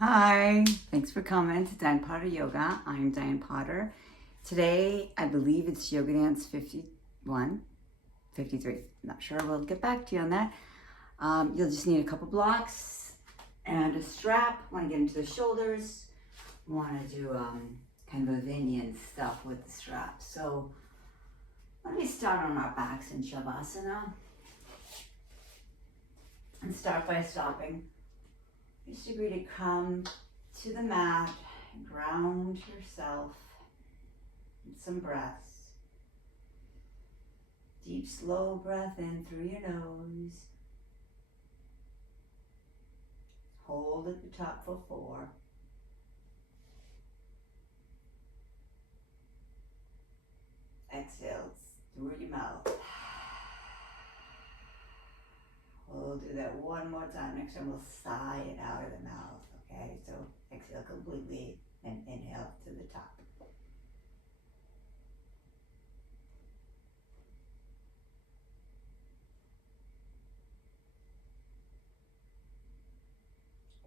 Hi, thanks for coming to Diane Potter Yoga. I'm Diane Potter. Today, I believe it's Yoga Dance 51, 53. I'm not sure, we'll get back to you on that. You'll just need a couple blocks and a strap. Want to get into the shoulders. Want to do kind of a Vinyan stuff with the strap. So let me start on our backs in Savasana. And start by stopping. Just agree to come to the mat, ground yourself, and some breaths. Deep, slow breath in through your nose. Hold at the top for 4. Exhale through your mouth. We'll do that one more time. Next time we'll sigh it out of the mouth, okay? So exhale completely and inhale to the top.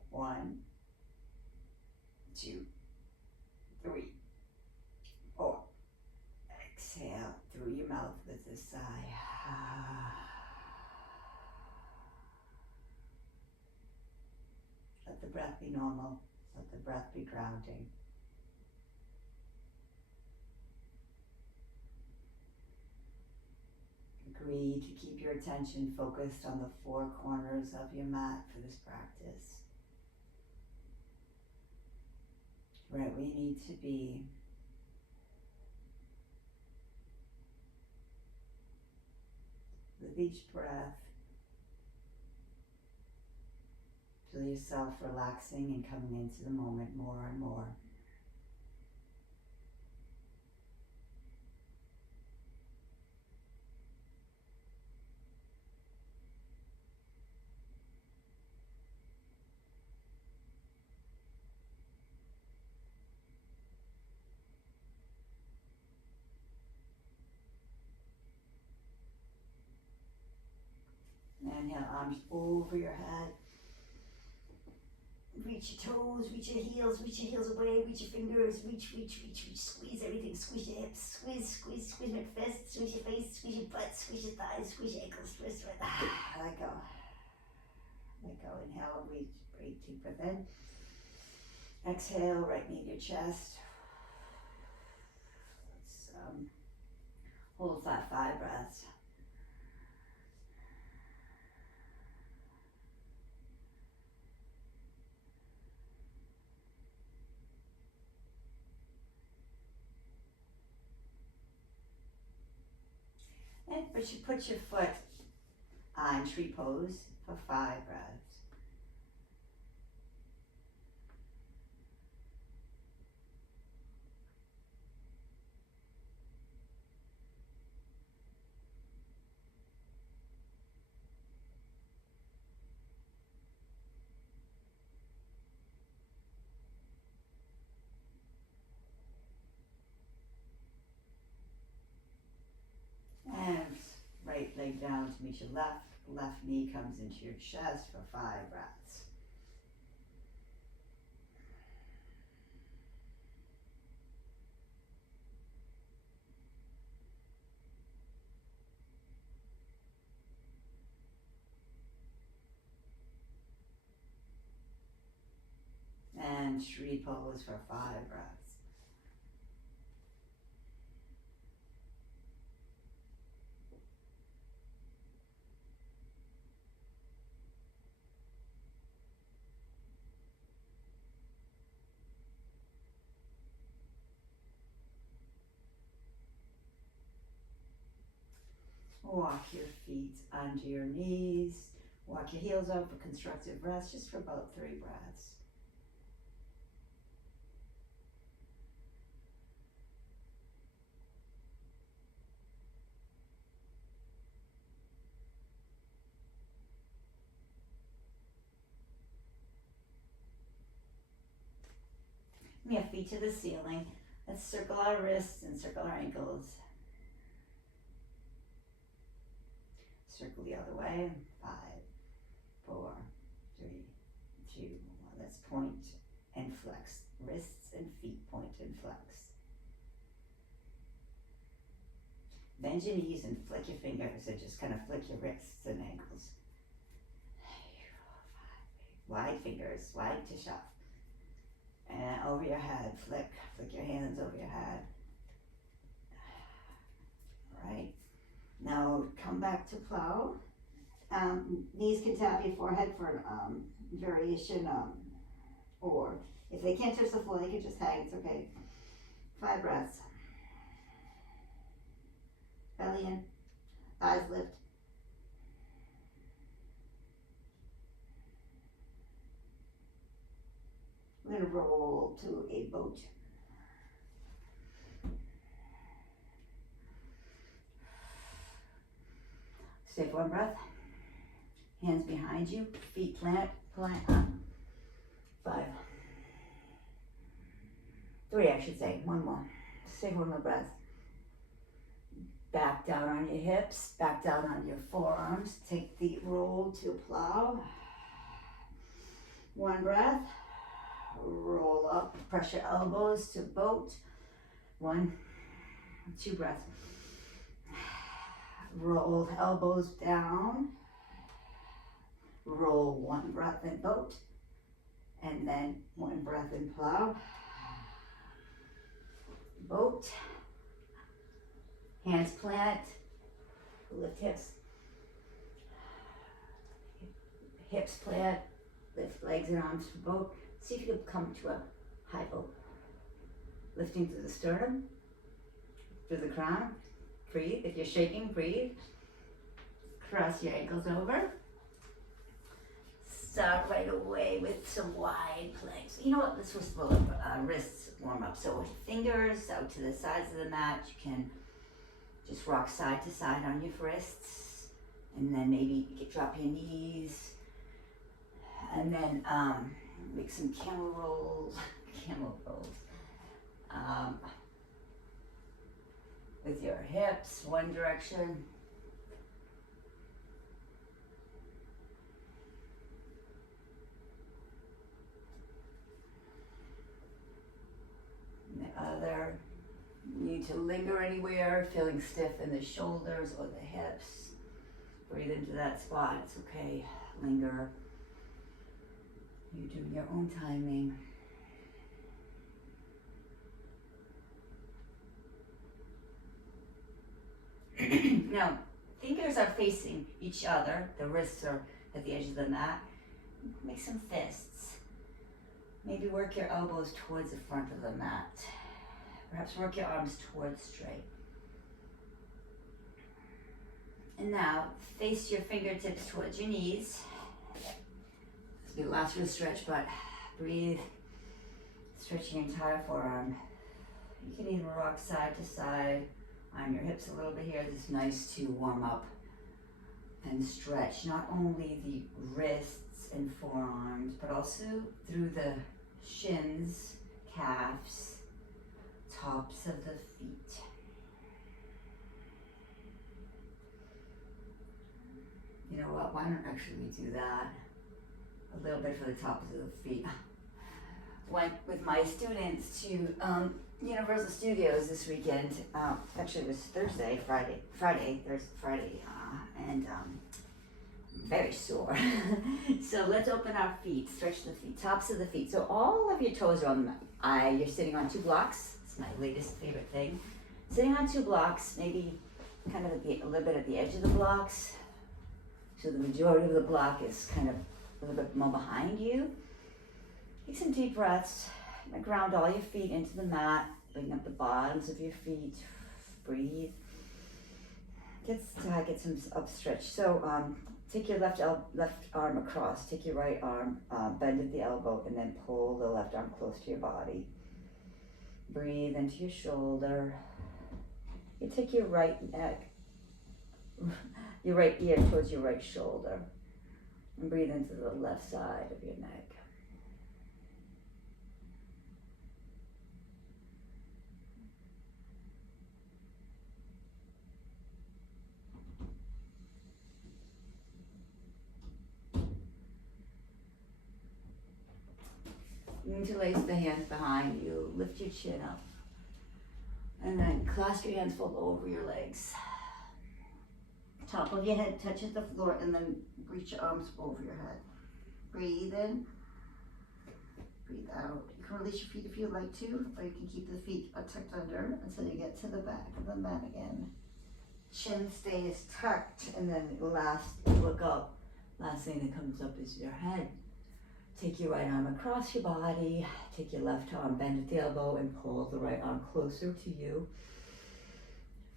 One, 2, 3, 4. Exhale through your mouth with a sigh. Let the breath be normal. Let the breath be grounding. Agree to keep your attention focused on the 4 corners of your mat for this practice. Right where you need to be. With each breath, feel yourself relaxing and coming into the moment more and more. Inhale, arms over your head. Reach your toes, reach your heels away, reach your fingers, reach, squeeze everything, squeeze your hips, squeeze your fists, squeeze your face, squeeze your butt, squeeze your thighs, squeeze your ankles, twist, let go. Let go, inhale, reach, breathe, deep breath in. Exhale, right knee to your chest. Let's hold that 5 breaths. But you put your foot on tree pose for 5 breaths. And right leg down to meet your left. Left knee comes into your chest for 5 breaths. And tree pose for 5 breaths. Walk your feet under your knees. Walk your heels out for constructive rest, just for about 3 breaths. We have feet to the ceiling. Let's circle our wrists and circle our ankles. Circle the other way. 5, 4, 3, 2, 1. Let's point Wrists and feet point and flex. Bend your knees and flick your fingers, or just kind of flick your wrists and ankles. Wide fingers, wide to shove. And over your head, flick your hands over your head. All right. Now come back to plow. Knees can tap your forehead for variation, or if they can't touch the floor, they can just hang. It's okay. 5 breaths. Belly in, thighs lift. We're going to roll to a boat. Stay for 1 breath. Hands behind you, feet plant up. 5. 3, I should say. 1 more. Stay for 1 more breath. Back down on your hips, back down on your forearms. Take the roll to plow. 1 breath. Roll up, press your elbows to boat. 1, 2 breaths. Roll elbows down. Roll 1 breath in boat. And then 1 breath in plow. Boat. Hands plant. Lift hips. Hips plant. Lift legs and arms for boat. See if you can come to a high boat. Lifting through the sternum, through the crown. Breathe. If you're shaking, breathe. Cross your ankles over. Start right away with some wide planks. You know what? This was full of wrists warm up. So with fingers out to the sides of the mat, you can just rock side to side on your wrists. And then maybe drop your knees. And then make some camel rolls. With your hips, one direction. And the other. You need to linger anywhere, feeling stiff in the shoulders or the hips. Breathe into that spot, it's okay. Linger. You do your own timing. Now, fingers are facing each other. The wrists are at the edge of the mat. Make some fists. Maybe work your elbows towards the front of the mat. Perhaps work your arms towards straight. And now, face your fingertips towards your knees. This will be the last real stretch, but breathe. Stretch your entire forearm. You can even rock side to side on your hips a little bit here. This is nice to warm up and stretch not only the wrists and forearms, but also through the shins, calves, tops of the feet. You know what, why don't actually we do that? A little bit for the tops of the feet. Went with my students to Universal Studios this weekend. Actually, it was Friday, and very sore. So let's open our feet, stretch the feet, tops of the feet. So all of your toes are on the mat. You're sitting on 2 blocks. It's my latest favorite thing. Sitting on 2 blocks, maybe kind of a little bit at the edge of the blocks. So the majority of the block is kind of a little bit more behind you. Take some deep breaths. Ground all your feet into the mat. Bring up the bottoms of your feet. Breathe. Get some upstretch. So take your left arm across. Take your right arm, bend at the elbow, and then pull the left arm close to your body. Breathe into your shoulder. You take your right neck, your right ear towards your right shoulder. And breathe into the left side of your neck. Interlace the hands behind you, lift your chin up, and then clasp your hands, fold over your legs. Top of your head touches the floor, and then reach your arms over your head. Breathe in, breathe out. You can release your feet if you'd like to, or you can keep the feet tucked under until you get to the back of the mat again. Chin stays tucked, and then last, look up. Last thing that comes up is your head. Take your right arm across your body, take your left arm, bend at the elbow, and pull the right arm closer to you.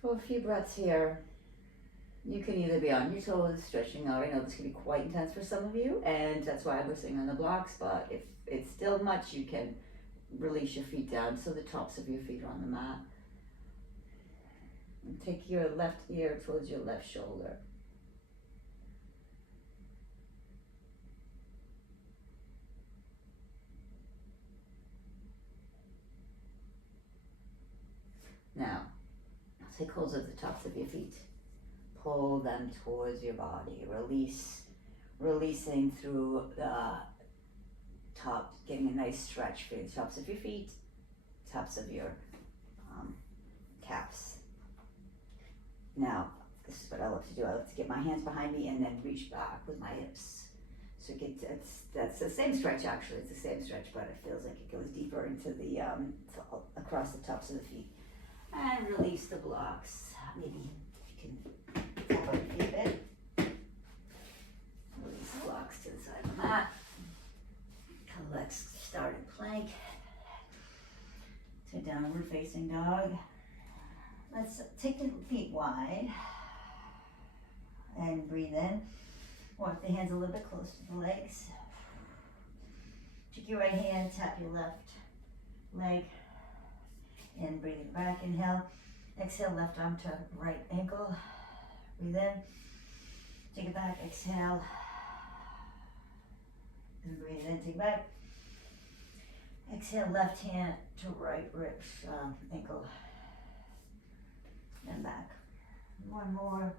For a few breaths here, you can either be on your toes, stretching out. I know this can be quite intense for some of you, and that's why we're sitting on the blocks, but if it's still much, you can release your feet down so the tops of your feet are on the mat. And take your left ear towards your left shoulder. Now, take hold of the tops of your feet. Pull them towards your body. Releasing through the top, getting a nice stretch for the tops of your feet, tops of your calves. Now, this is what I love to do. I love to get my hands behind me and then reach back with my hips. So that's the same stretch actually. It's the same stretch, but it feels like it goes deeper into the across the tops of the feet. And release the blocks. Maybe you can tap out your feet a bit. Release the blocks to the side of the mat. Let's start in plank to downward facing dog. Let's take the feet wide and breathe in. Walk the hands a little bit close to the legs. Take your right hand, tap your left leg. And breathing back, inhale. Exhale, left arm to right ankle. Breathe in. Take it back, exhale. And breathe in, take it back. Exhale, left hand to right ribs, ankle. And back. One more.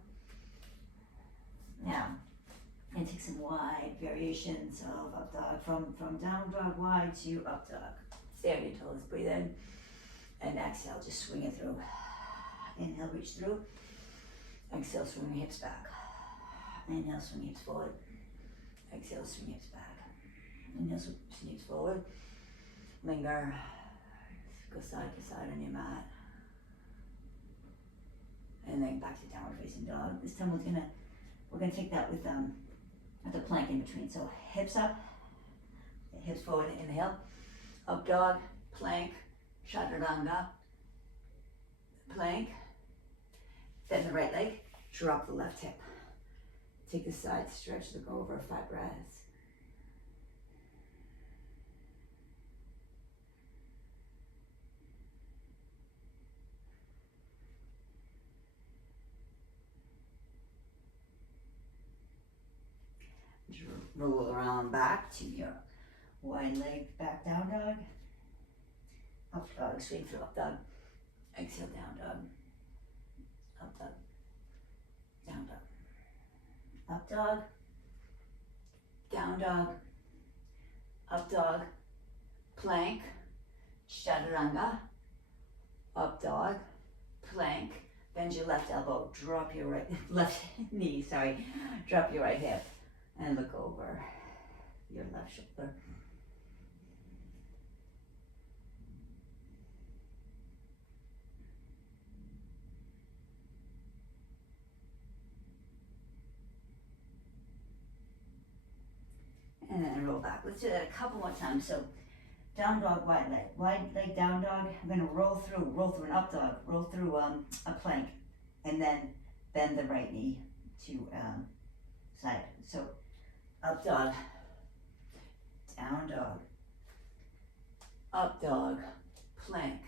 Now, and take some wide variations of up dog. From down dog wide to up dog. Stay on your toes, breathe in. And exhale, just swing it through. Inhale, reach through. Exhale, swing your hips back. Inhale, swing your hips forward. Exhale, swing your hips back. Inhale, swing your hips forward. Linger. Go side to side on your mat. And then back to downward facing dog. This time we're gonna take that with the plank in between. So hips up, hips forward, inhale. Up dog, plank. Chaturanga, plank, bend the right leg, drop the left hip. Take the side stretch, look over, 5 breaths. Roll around back to your wide leg, back down dog. Up dog, swing through up dog. Exhale, down dog. Up dog. Down dog. Up dog. Down dog. Up dog. Plank. Chaturanga. Up dog. Plank. Bend your left elbow. Drop your left knee, sorry. Drop your right hip. And look over your left shoulder. And then roll back. Let's do that a couple more times. So down dog, wide leg down dog. I'm gonna roll through an up dog, roll through a plank, and then bend the right knee to side. So up dog, down dog, up dog, plank,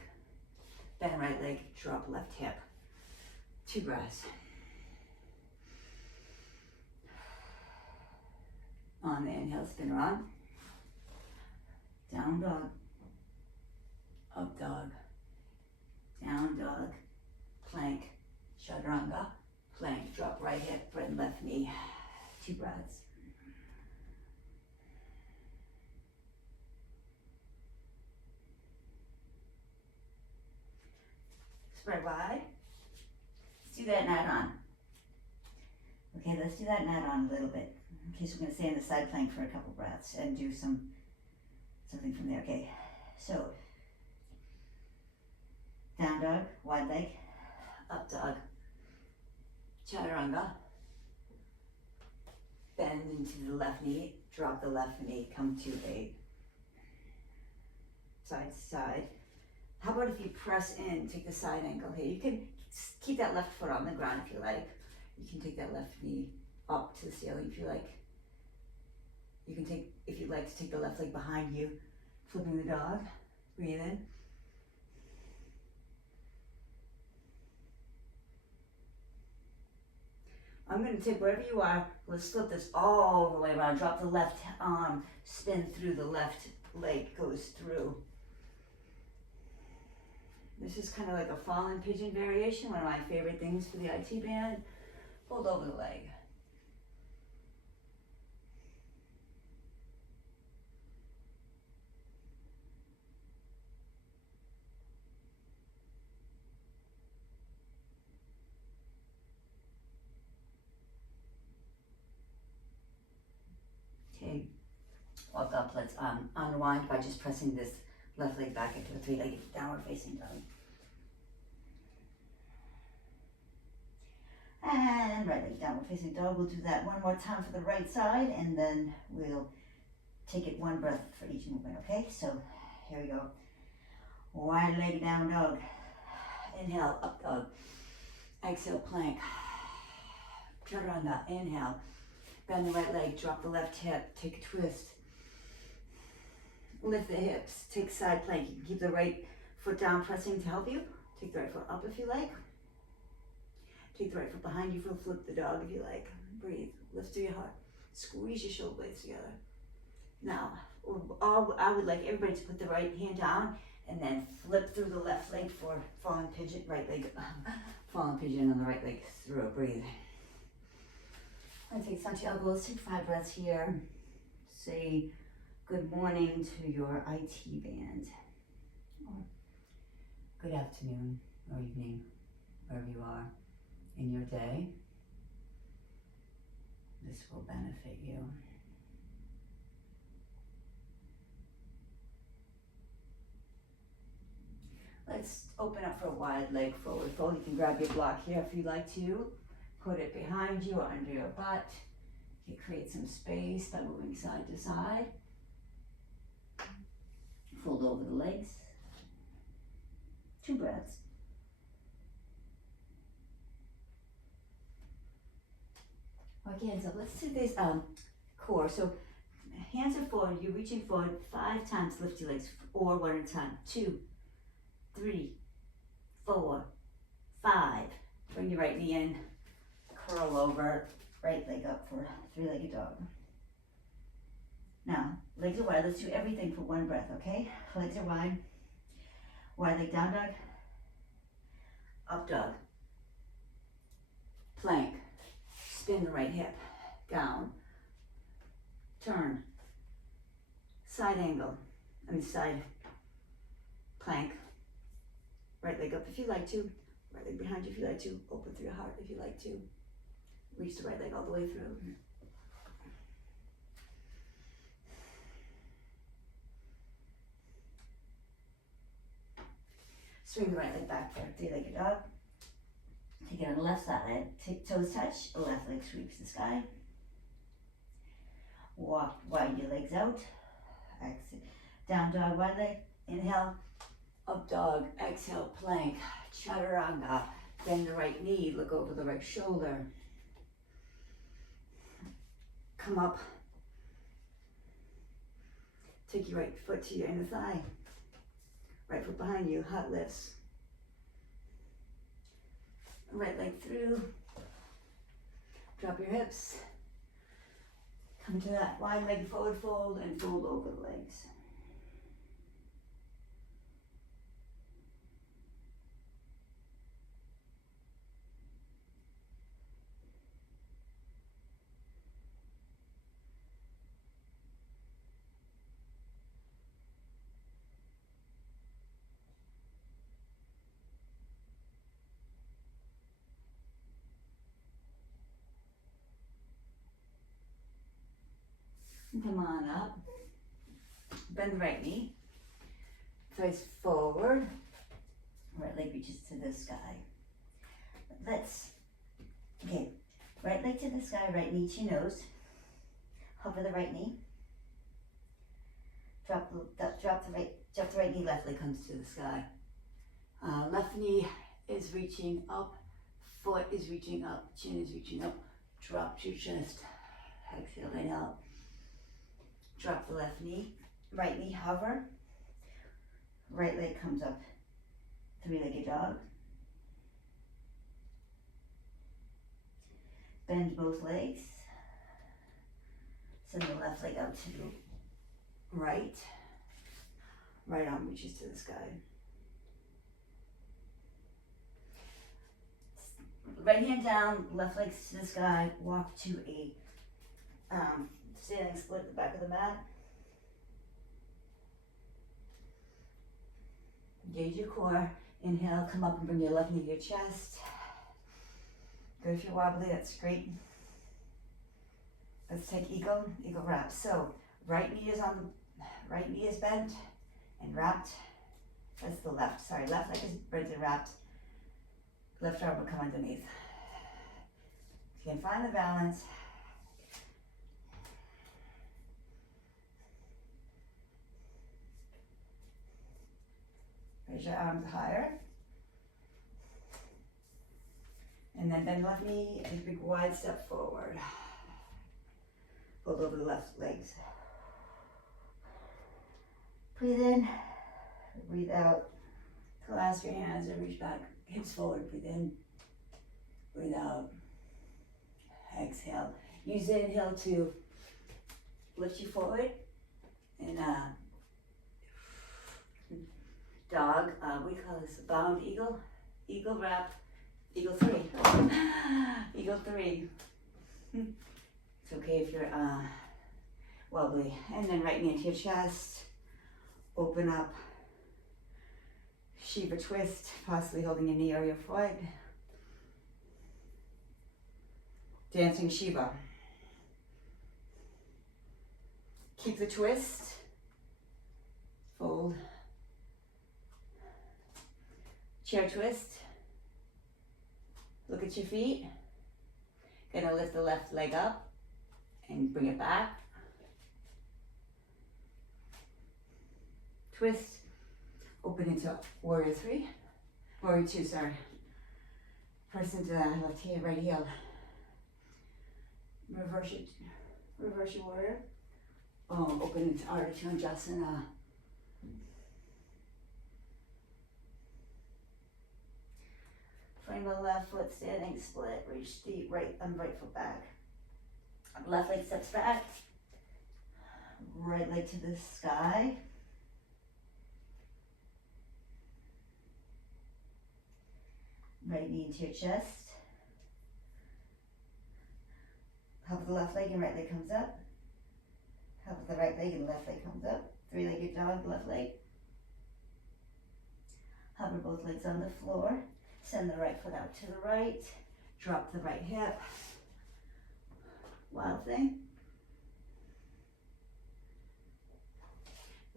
bend right leg, drop left hip. 2 breaths. On the inhale, spin around. Down dog, up dog, down dog, plank, chaturanga, plank, drop right hip, bend left knee. 2 breaths. spread wide. Let's do that and add on. Okay, let's do that and add on a little bit. Okay, so we're going to stay in the side plank for a couple breaths and do something from there. Okay, so down dog, wide leg, up dog, chaturanga, bend into the left knee, drop the left knee, come to a side to side. How about if you press in, take the side angle here. You can keep that left foot on the ground if you like. You can take that left knee up to the ceiling if you like. You can take, if you'd like to take the left leg behind you, flipping the dog, breathe in. I'm going to take wherever you are, let's flip this all the way around. Drop the left arm, spin through the left leg, goes through. This is kind of like a fallen pigeon variation, one of my favorite things for the IT band. Fold over the leg. Okay, walk up, let's unwind by just pressing this left leg back into a three-legged downward facing dog. And right leg downward facing dog. We'll do that one more time for the right side and then we'll take it one breath for each movement, okay? So here we go. Wide leg down dog. Inhale, up dog. Exhale, plank. Chaturanga, inhale. Bend the right leg, drop the left hip, take a twist. Lift the hips, take side plank. You can keep the right foot down, pressing to help you. Take the right foot up if you like. Take the right foot behind you, flip the dog if you like. Breathe, lift through your heart. Squeeze your shoulder blades together. Now, I would like everybody to put the right hand down and then flip through the left leg for fallen pigeon, right leg, fallen pigeon on the right leg through. Breathe. And take some elbows, take 5 breaths here. Say good morning to your IT band. Or good afternoon or evening, wherever you are in your day. This will benefit you. Let's open up for a wide leg forward fold. You can grab your block here if you'd like to. Put it behind you or under your butt. You create some space by moving side to side. Fold over the legs. 2 breaths. Okay, so let's do this core. So hands are forward, you're reaching forward 5 times, lift your legs, or 1 at a time. 2, 3, 4, 5. Bring your right knee in, curl over, right leg up for a 3-legged dog. Now, legs are wide, let's do everything for 1 breath, okay? Legs are wide, wide leg down dog, up dog, plank, spin the right hip, down, turn, side angle, side plank, right leg up if you like to, right leg behind you if you like to, open through your heart if you like to, reach the right leg all the way through. Swing the right leg back for a 3-legged dog. Take it on the left side, take toes touch, left leg sweeps the sky. Walk wide your legs out. Exhale. Down dog, wide leg, inhale. Up dog, exhale, plank, chaturanga. Bend the right knee, look over the right shoulder. Come up. Take your right foot to your inner thigh. Right foot behind you, hot lifts. Right leg through. Drop your hips. Come to that wide leg forward fold and fold over the legs. come on up. Bend the right knee. Face forward. Right leg reaches to the sky. Okay, right leg to the sky, right knee to your nose. Hover the right knee. Drop the right knee, left leg comes to the sky. Left knee is reaching up, foot is reaching up, chin is reaching up. Drop your chest. Exhale, inhale. Drop the left knee. Right knee, hover. Right leg comes up. Three-legged dog. Bend both legs. Send the left leg out to the right. Right arm reaches to the sky. Right hand down, left leg to the sky. Walk to a standing split at the back of the mat. Engage your core. Inhale, come up and bring your left knee to your chest. Good if you're wobbly, that's great. Let's take eagle wrap. So right knee is bent and wrapped. That's the left. Sorry, left leg is bent and wrapped. Left arm will come underneath. If you can find the balance. Raise your arms higher. And then bend left knee, a big wide step forward. Fold over the left legs. Breathe in, breathe out. Clasp your hands and reach back, hips forward. Breathe in, breathe out. Exhale. Use the inhale to lift you forward. And dog, we call this a bound eagle. Eagle wrap, eagle three. Eagle three. It's okay if you're wobbly. And then right knee into your chest. Open up. Shiva twist, possibly holding your knee or your foot. Dancing Shiva. Keep the twist. Fold. Chair twist. Look at your feet. Gonna lift the left leg up and bring it back. Twist. Open into warrior three. Warrior two, sorry. Press into that left heel, right heel. Reverse your warrior. Open into Ardha Chandrasana. Frame the left foot, standing split. Reach the right foot back. Left leg steps back. Right leg to the sky. Right knee into your chest. Hover the left leg and right leg comes up. Hover the right leg and left leg comes up. Three-legged dog, left leg. Hover both legs on the floor. Send the right foot out to the right. Drop the right hip. Wild thing.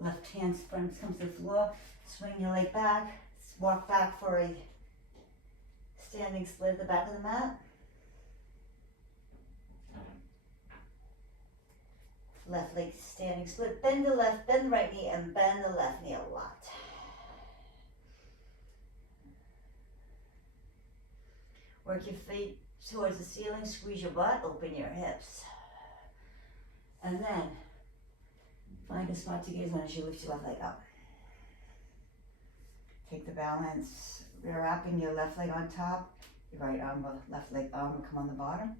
Left hand comes to the floor. Swing your leg back. Walk back for a standing split at the back of the mat. Left leg standing split. Bend the right knee and bend the left knee a lot. Work your feet towards the ceiling, squeeze your butt, open your hips. And then find a spot to gaze on as you lift your left leg up. Take the balance. You're wrapping your left leg on top. Your right arm, left leg arm will come on the bottom.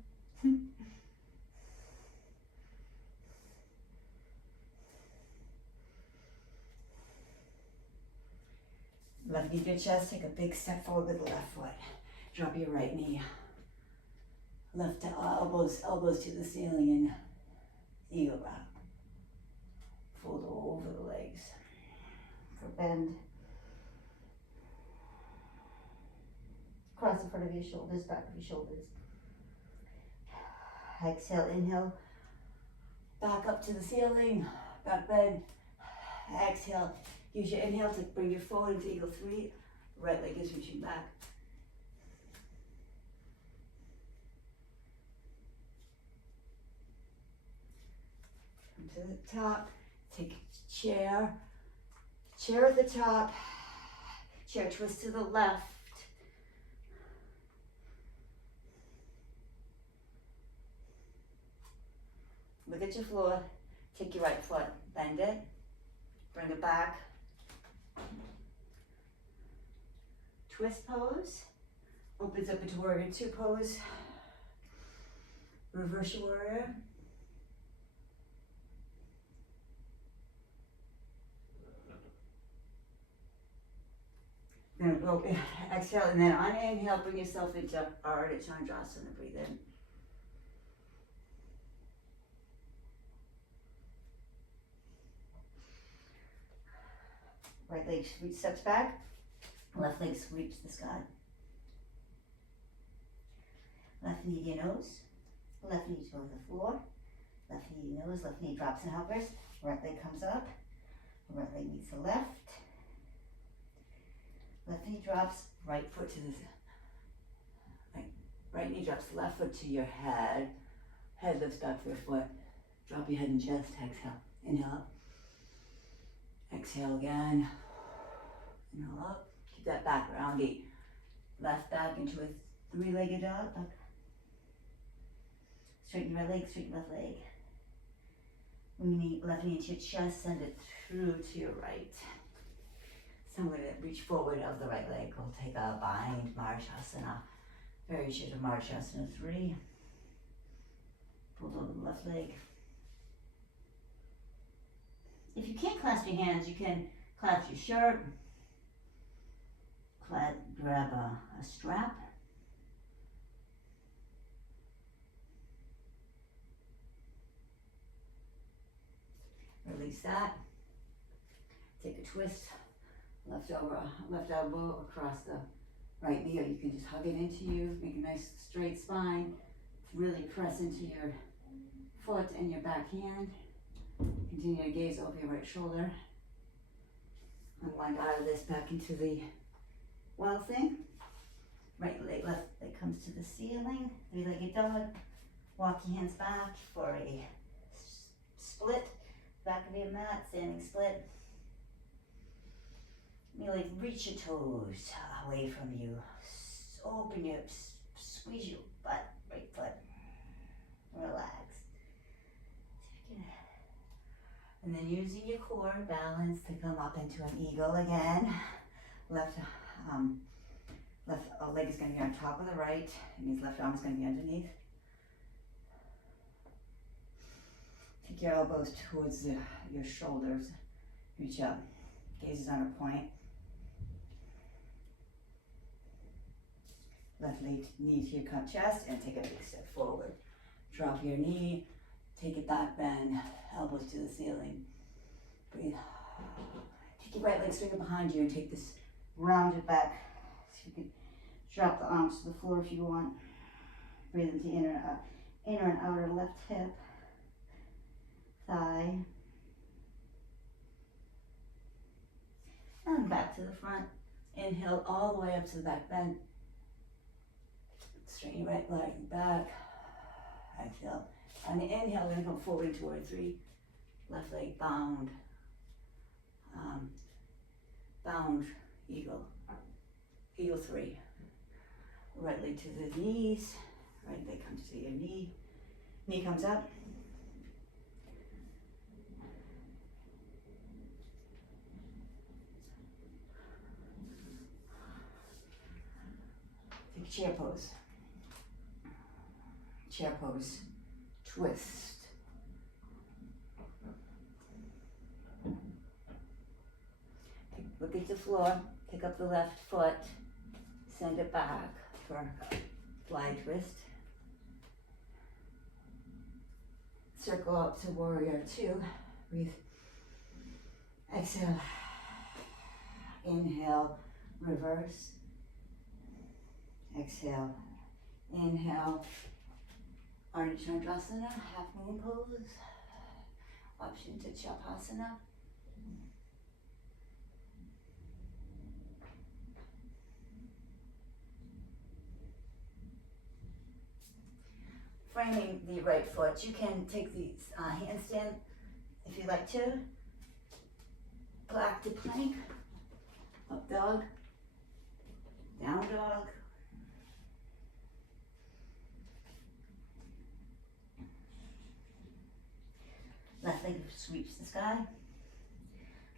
Left knee to your chest. Take a big step forward with the left foot. Drop your right knee. Left elbows to the ceiling and eagle wrap. Fold over the legs for bend. Cross the front of your shoulders, back of your shoulders. Exhale, inhale. Back up to the ceiling, back bend. Exhale, use your inhale to bring you forward into eagle 3. Right leg is reaching back. Come to the top, take a chair. Chair at the top, chair twist to the left. Look at your floor, take your right foot, bend it, bring it back. Twist pose, opens up into warrior 2 pose. Reverse your warrior. Then go, exhale, and then on inhale, bring yourself into Ardha Chandrasana, breathe in. Right leg steps back, left leg sweeps the sky. Left knee to your nose, left knee to go on the floor, left knee to your nose, left knee drops and hovers, right leg comes up, right leg meets the left. Left knee drops, right foot to the, right knee drops, left foot to your head. Head lifts back for your foot. Drop your head and chest, exhale. Inhale up. Exhale again. Inhale up. Keep that back roundy. Left back into a 3-legged dog. Up. Straighten your right leg, straighten left leg. Bring your left knee into your chest, send it through to your right. So I'm going to reach forward of the right leg. We'll take a bind Marshasana. Variation of Marshasana 3. Pull over the left leg. If you can't clasp your hands, you can clasp your shirt. Grab a strap. Release that. Take a twist. Left elbow across the right knee, or you can just hug it into you. Make a nice straight spine. Really press into your foot and your back hand. Continue to gaze over your right shoulder. Unwind out of this back into the wild thing. Right leg, left leg comes to the ceiling. 3-legged dog. Walk your hands back for a split. Back of your mat, standing split. Really reach your toes away from you. Open your, squeeze your butt, right foot. Relax. And then using your core balance to come up into an eagle again. Left leg is going to be on top of the right. It means left arm is going to be underneath. Take your elbows towards your shoulders. Reach up. Gaze is on a point. Left knee to your chest and take a big step forward. Drop your knee, take it back, bend, elbows to the ceiling. Breathe. Take your right leg straight behind you and take this rounded back. So you can drop the arms to the floor if you want. Breathe into inner and outer left hip, thigh. And back to the front. Inhale all the way up to the back bend. Straighten your right leg back. Exhale. On the inhale, we're going to come forward into warrior 3. Left leg bound. Bound eagle. Eagle 3. Right leg to the knees. Right leg comes to your knee. Knee comes up. Take chair pose. Chair pose. Twist. Look at the floor. Pick up the left foot. Send it back for fly twist. Circle up to warrior 2. Breathe. Exhale. Inhale. Reverse. Exhale. Inhale. Ardha Chandrasana, half moon pose. option to Savasana. Framing the right foot, you can take the handstand if you like to. Back to plank, up dog, down dog. Left leg sweeps the sky.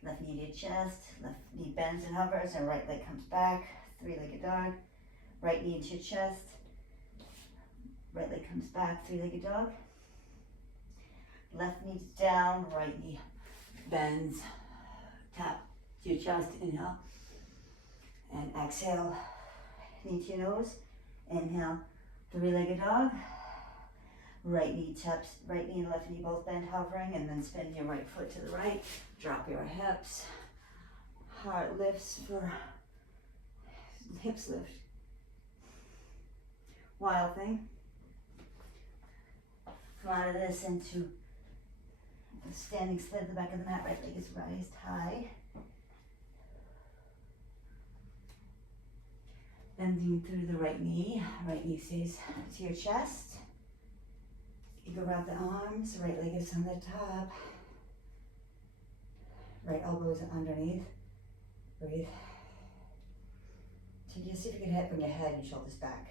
Left knee to chest, left knee bends and hovers, and right leg comes back. Three-legged dog. Right knee into chest. Right leg comes back, three-legged dog. Left knee down, right knee bends. Tap to your chest, inhale. And exhale, knee to your nose. Inhale, three-legged dog. Right knee taps, right knee and left knee both bend, hovering, and then spin your right foot to the right. Drop your hips. Heart lifts for hips lift. Wild thing. Come out of this into a standing split at the back of the mat. Right leg is raised high. Bending through the right knee. Right knee stays to your chest. You go around the arms. Right leg is on the top. Right elbow is underneath. Breathe. So just see if you can bring your head and shoulders back.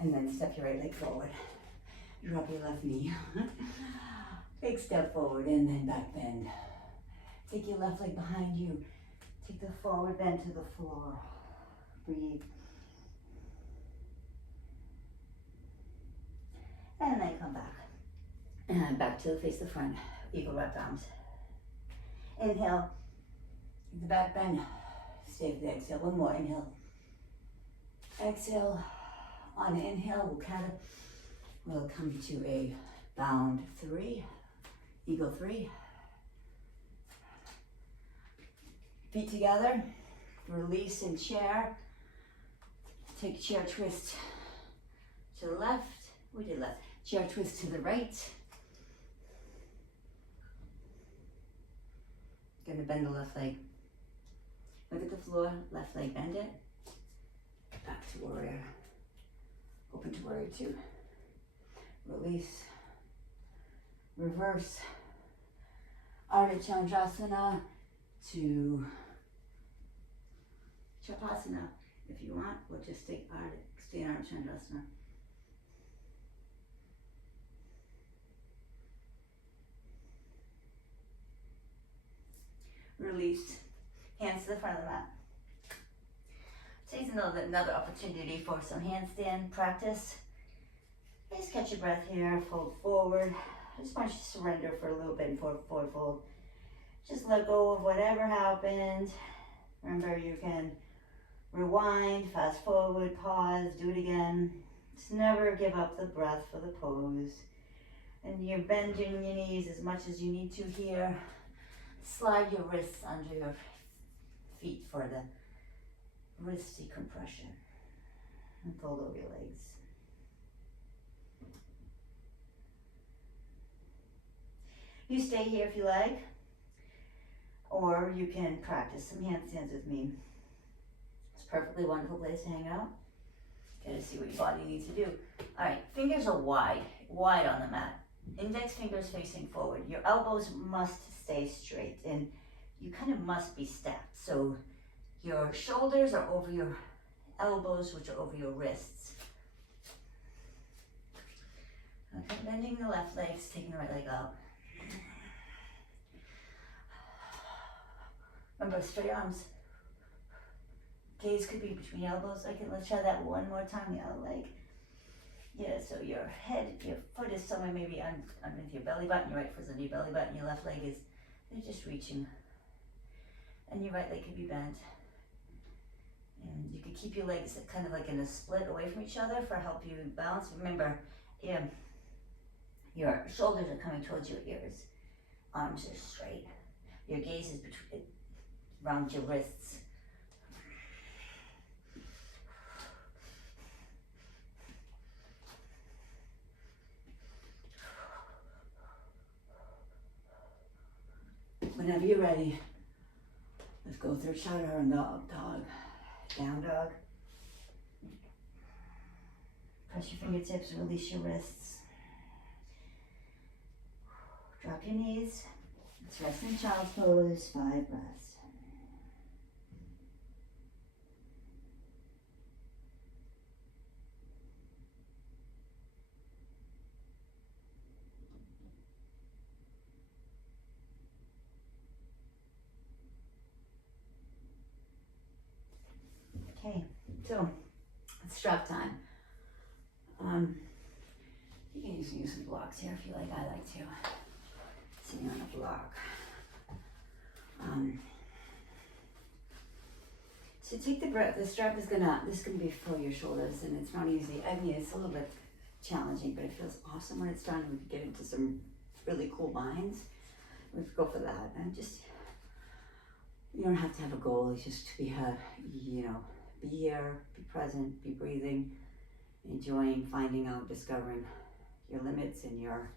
And then step your right leg forward. Drop your left knee. Big step forward and then back bend. Take your left leg behind you. Take the forward bend to the floor. Breathe. And then come back. And back to face the front. Eagle wrapped arms. Inhale. The back bend. Stay for the exhale. One more. Inhale. Exhale. On the inhale, we'll come to a bound three. Eagle three. Feet together. Release in chair. Take chair twist to the left. We did left. Chair twist to the right. Gonna bend the left leg. Look at the floor, left leg, bend it. Back to warrior. Open to warrior two. Release. Reverse. Ardha Chandrasana to Shavasana. If you want, we'll just stay in Ardha Chandrasana. Release. Hands to the front of the mat. Today's another opportunity for some handstand practice. Just catch your breath here, fold forward. I just want you to surrender for a little bit and forward fold. Just let go of whatever happened. Remember, you can rewind, fast forward, pause, do it again. Just never give up the breath for the pose. And you're bending your knees as much as you need to here. Slide your wrists under your feet for the wrist decompression. And fold over your legs. You stay here if you like, or you can practice some handstands with me. It's a perfectly wonderful place to hang out. Get to see what your body needs to do. All right, fingers are wide on the mat. Index fingers facing forward. Your elbows must stay straight, and you kind of must be stacked. So your shoulders are over your elbows, which are over your wrists. Okay, bending the left leg, taking the right leg out. Remember, straight arms. Gaze could be between elbows. Let's try that one more time. The other leg. Yeah, so your foot is somewhere maybe underneath your belly button. Your right foot's under your belly button. Your left leg is, they're just reaching. And your right leg could be bent. And you could keep your legs kind of like in a split away from each other for help you balance. Remember, your shoulders are coming towards your ears. Arms are straight. Your gaze is around your wrists. Whenever you're ready, let's go through chaturanga, up dog, down dog. Press your fingertips, release your wrists. Drop your knees. Let's rest in child's pose, 5 breaths. Okay, so it's strap time. You can use some blocks here if you like. I like to. Sitting on a block. So take the breath. The strap is this is gonna be for your shoulders, and it's not easy. I mean, it's a little bit challenging, but it feels awesome when it's done. We can get into some really cool lines. We could go for that, and just you don't have to have a goal. It's just to be be here, be present, be breathing, enjoying, finding out, discovering your limits and your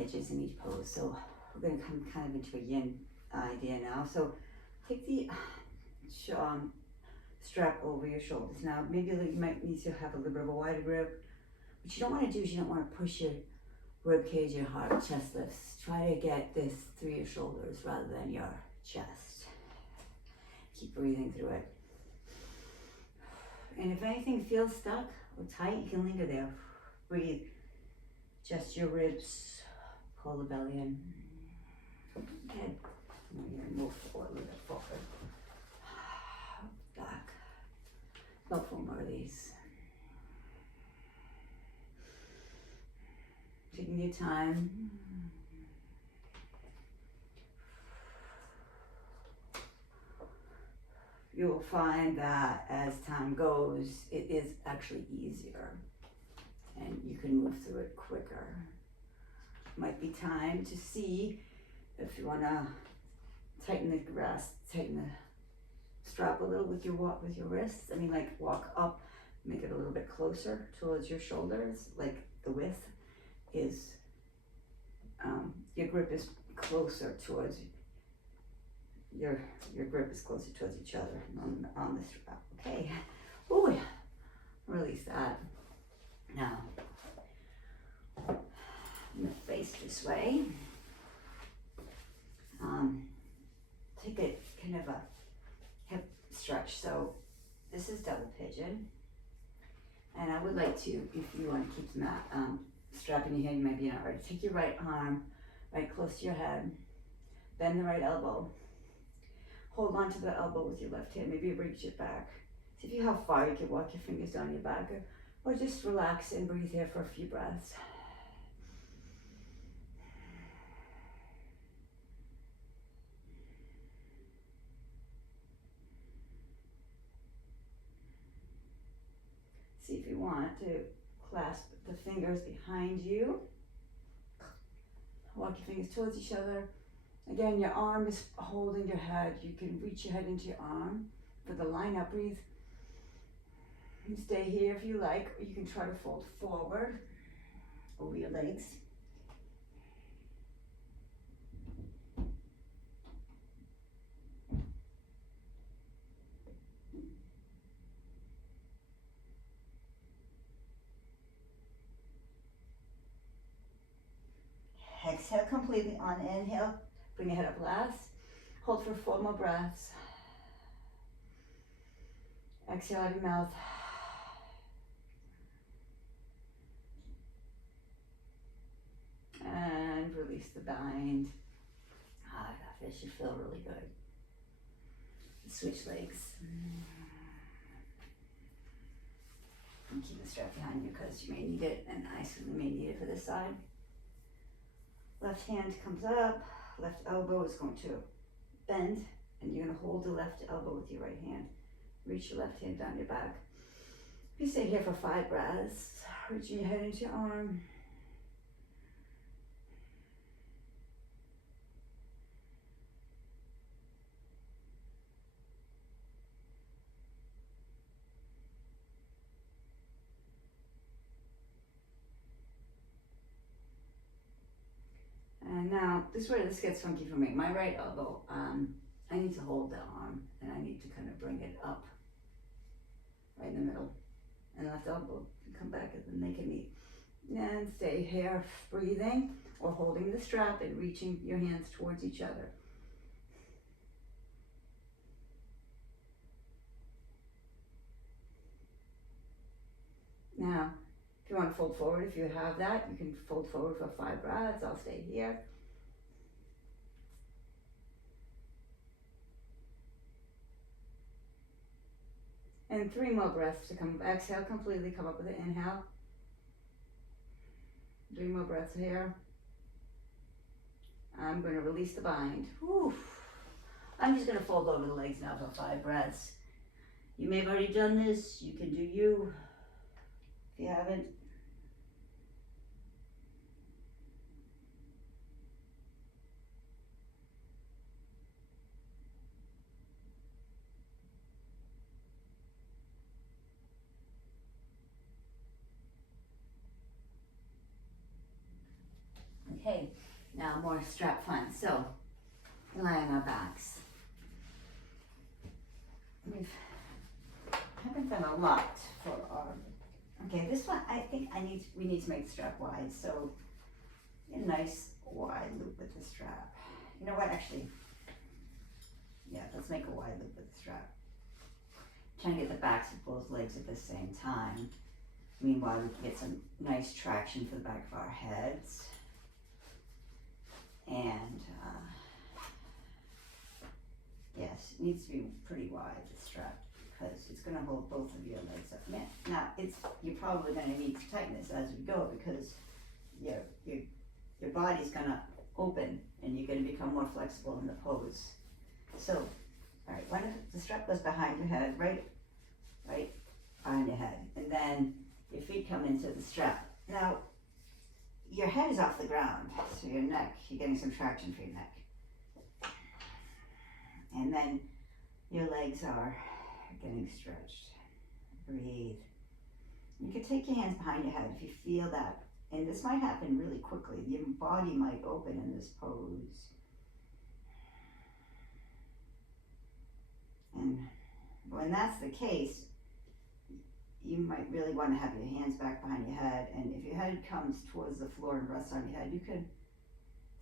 edges in each pose. So we're going to come kind of into a yin idea now. So take the strap over your shoulders. Now maybe you might need to have a little bit of a wider grip. What you don't want to do is you don't want to push your rib cage, your heart, chest lifts. Try to get this through your shoulders rather than your chest. Keep breathing through it. And if anything feels stuck or tight, you can linger there. Breathe. Adjust your ribs. Pull the belly in. Good. We're going to move forward, a little bit forward. Back. About 4 more of these. Taking your time. You'll find that as time goes, it is actually easier and you can move through it quicker. Might be time to see if you want to tighten the strap a little with your wrists. I mean, like walk up, make it a little bit closer towards your shoulders, like the width is, your grip is closer towards your grip is closer towards each other on the strap. Okay. Oh yeah. Release that. Now I'm gonna face this way. Take a kind of a hip stretch. So this is double pigeon. And I would like to, if you want to keep the mat strap in your head, you might be not ready. Take your right arm right close to your head. Bend the right elbow. Hold on to the elbow with your left hand. Maybe reach it back. See how far you can walk your fingers down your back, or just relax and breathe here for a few breaths. See if you want to clasp the fingers behind you. Walk your fingers towards each other. Again, your arm is holding your head. You can reach your head into your arm for the line up. Breathe. You stay here if you like, or you can try to fold forward over your legs. Exhale completely on inhale. Bring your head up last. Hold for 4 more breaths. Exhale out of your mouth. And release the bind. That should feel really good. Switch legs. And keep the strap behind you because you may need it, and I certainly may need it for this side. Left hand comes up, left elbow is going to bend, and you're going to hold the left elbow with your right hand. Reach your left hand down your back. You stay here for 5 breaths, reaching your head into your arm. And now, this is where this gets funky for me. My right elbow, I need to hold the arm and I need to kind of bring it up right in the middle. And left elbow come back at the naked knee. And stay here, breathing or holding the strap and reaching your hands towards each other. Now, if you want to fold forward, if you have that, you can fold forward for 5 breaths. I'll stay here. And 3 more breaths to come. Exhale completely, come up with an inhale. 3 more breaths here. I'm going to release the bind. Whew. I'm just going to fold over the legs now for 5 breaths. You may have already done this. You can do you. If you haven't. Okay, now more strap fun. So, we lie on our backs. We haven't done a lot for our. Okay, this one I think we need to make the strap wide. So, a nice wide loop with the strap. You know what? Actually, yeah, let's make a wide loop with the strap. Trying to get the backs of both legs at the same time. Meanwhile, we can get some nice traction for the back of our heads. And yes, it needs to be pretty wide, the strap, because it's going to hold both of your legs up. Now, you're probably going to need to tighten this as we go because your body's going to open and you're going to become more flexible in the pose. So, all right, the strap goes behind your head, right behind your head, and then your feet come into the strap. Now, your head is off the ground, so your neck, you're getting some traction for your neck. And then your legs are getting stretched. Breathe. You can take your hands behind your head if you feel that. And this might happen really quickly. Your body might open in this pose. And when that's the case, you might really want to have your hands back behind your head, and if your head comes towards the floor and rests on your head, you could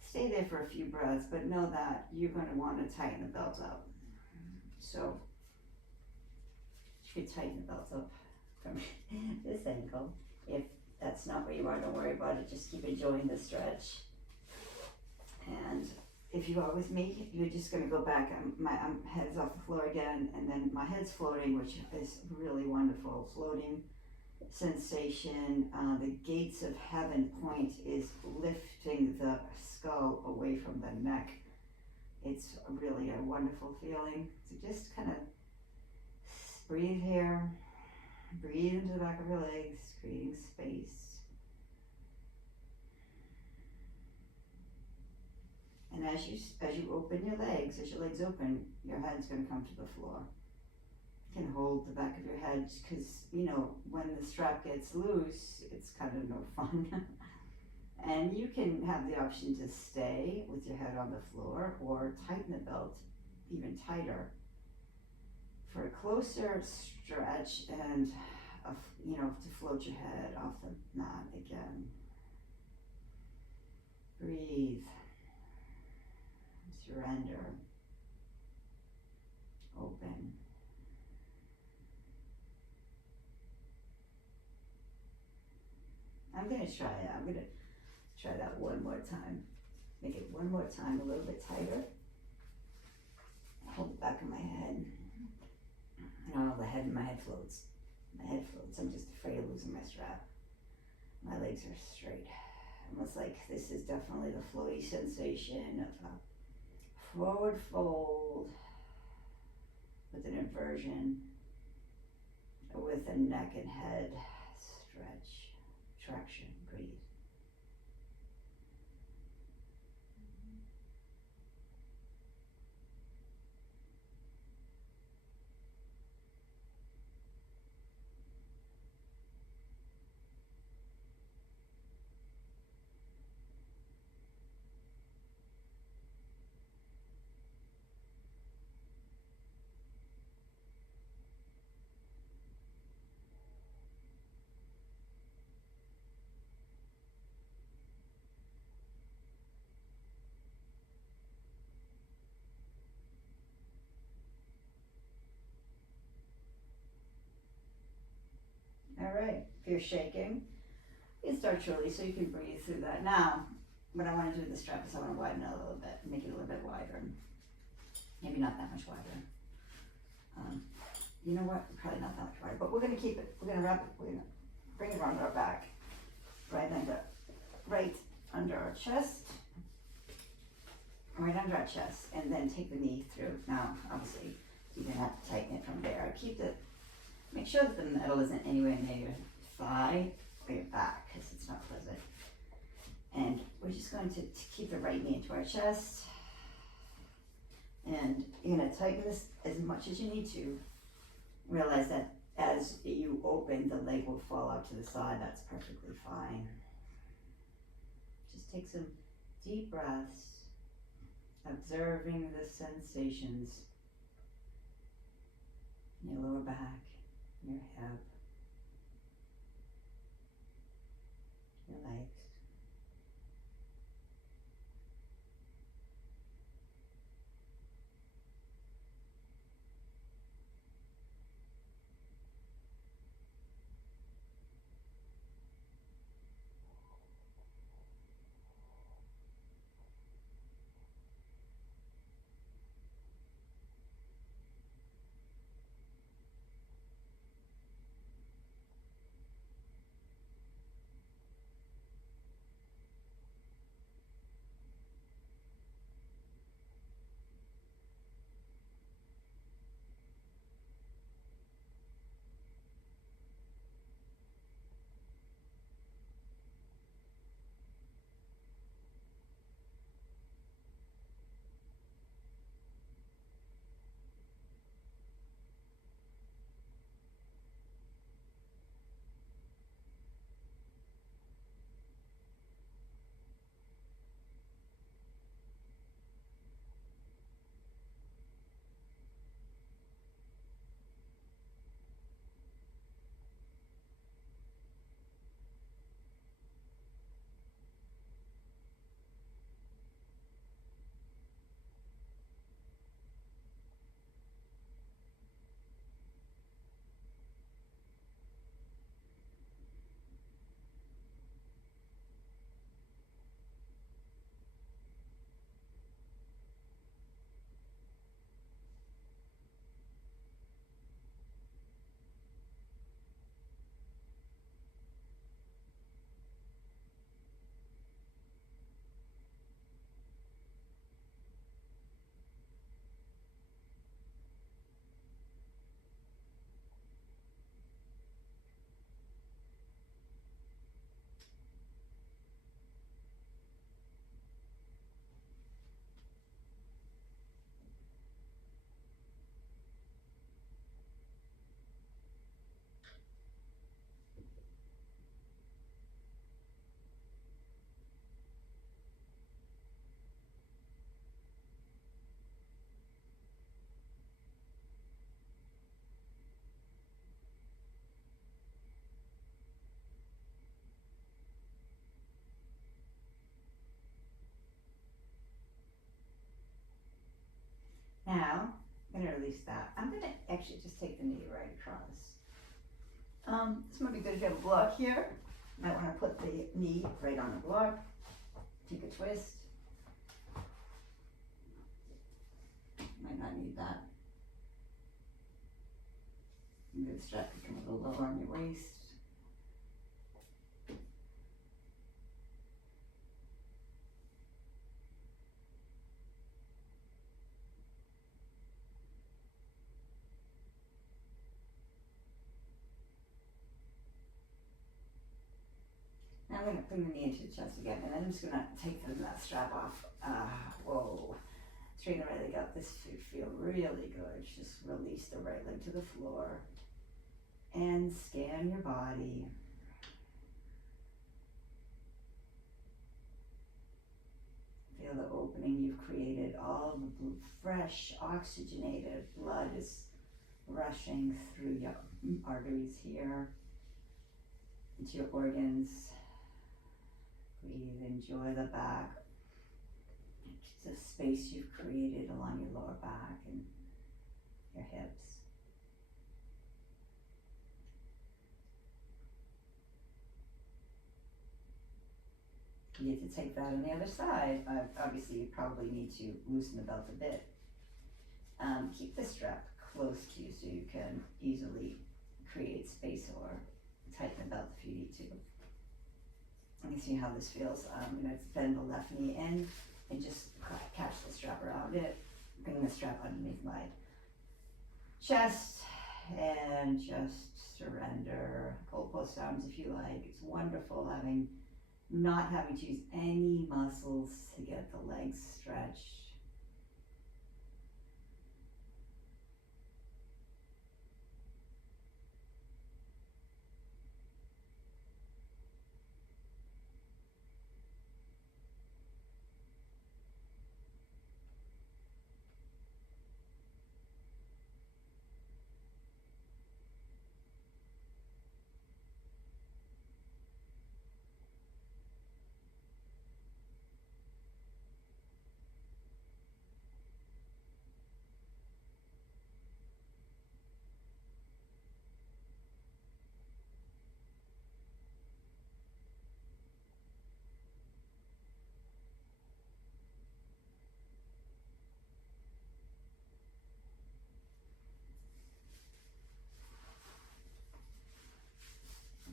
stay there for a few breaths, but know that you're going to want to tighten the belt up. So you could tighten the belt up from this angle. If that's not where you are, don't worry about it. Just keep enjoying the stretch. And if you are with me, you're just going to go back. My head's off the floor again, and then my head's floating, which is really wonderful. Floating sensation. The gates of heaven point is lifting the skull away from the neck. It's really a wonderful feeling. So just kind of breathe here. Breathe into the back of your legs, creating space. And as you open your legs, as your legs open, your head's going to come to the floor. You can hold the back of your head because, when the strap gets loose, it's kind of no fun. And you can have the option to stay with your head on the floor or tighten the belt even tighter for a closer stretch and, to float your head off the mat again. Breathe. Surrender. Open. I'm going to try it. I'm going to try that one more time. Make it one more time a little bit tighter. Hold the back of my head. No, my head floats. My head floats. I'm just afraid of losing my strap. My legs are straight. Almost like this is definitely the floaty sensation of a forward fold with an inversion, with a neck and head stretch, traction, breathe. If you're shaking, you start to release so you can breathe through that. Now, what I want to do with the strap is I want to widen it a little bit, make it a little bit wider. Maybe not that much wider. You know what? Probably not that much wider, but we're going to keep it. We're going to wrap it. We're going to bring it around our back, right under our chest, and then take the knee through. Now, obviously, you're going to have to tighten it from there. Make sure that the metal isn't anywhere near your thigh or your back, because it's not pleasant. And we're just going to keep the right knee into our chest. And you're going to tighten this as much as you need to. Realize that as you open, the leg will fall out to the side. That's perfectly fine. Just take some deep breaths, observing the sensations in your lower back, your hip, your legs. Now, I'm going to release that. I'm going to actually just take the knee right across. This might be good if you have a block here. You might want to put the knee right on the block. Take a twist. Might not need that. Maybe the strap could come a little lower on your waist. Now I'm going to bring the knee into the chest again, and then I'm just going to take that strap off. Whoa. Straighten the right leg up. This should feel really good. Just release the right leg to the floor and scan your body. Feel the opening you've created. All the fresh, oxygenated blood is rushing through your arteries here into your organs. Breathe, enjoy the back. It's a space you've created along your lower back and your hips. You get to take that on the other side. Obviously, you probably need to loosen the belt a bit. Keep the strap close to you so you can easily create space or tighten the belt if you need to. Let me see how this feels. I'm going to bend the left knee in and just catch the strap around it. Bring the strap underneath my chest and just surrender. Cold post arms if you like. It's wonderful not having to use any muscles to get the legs stretched.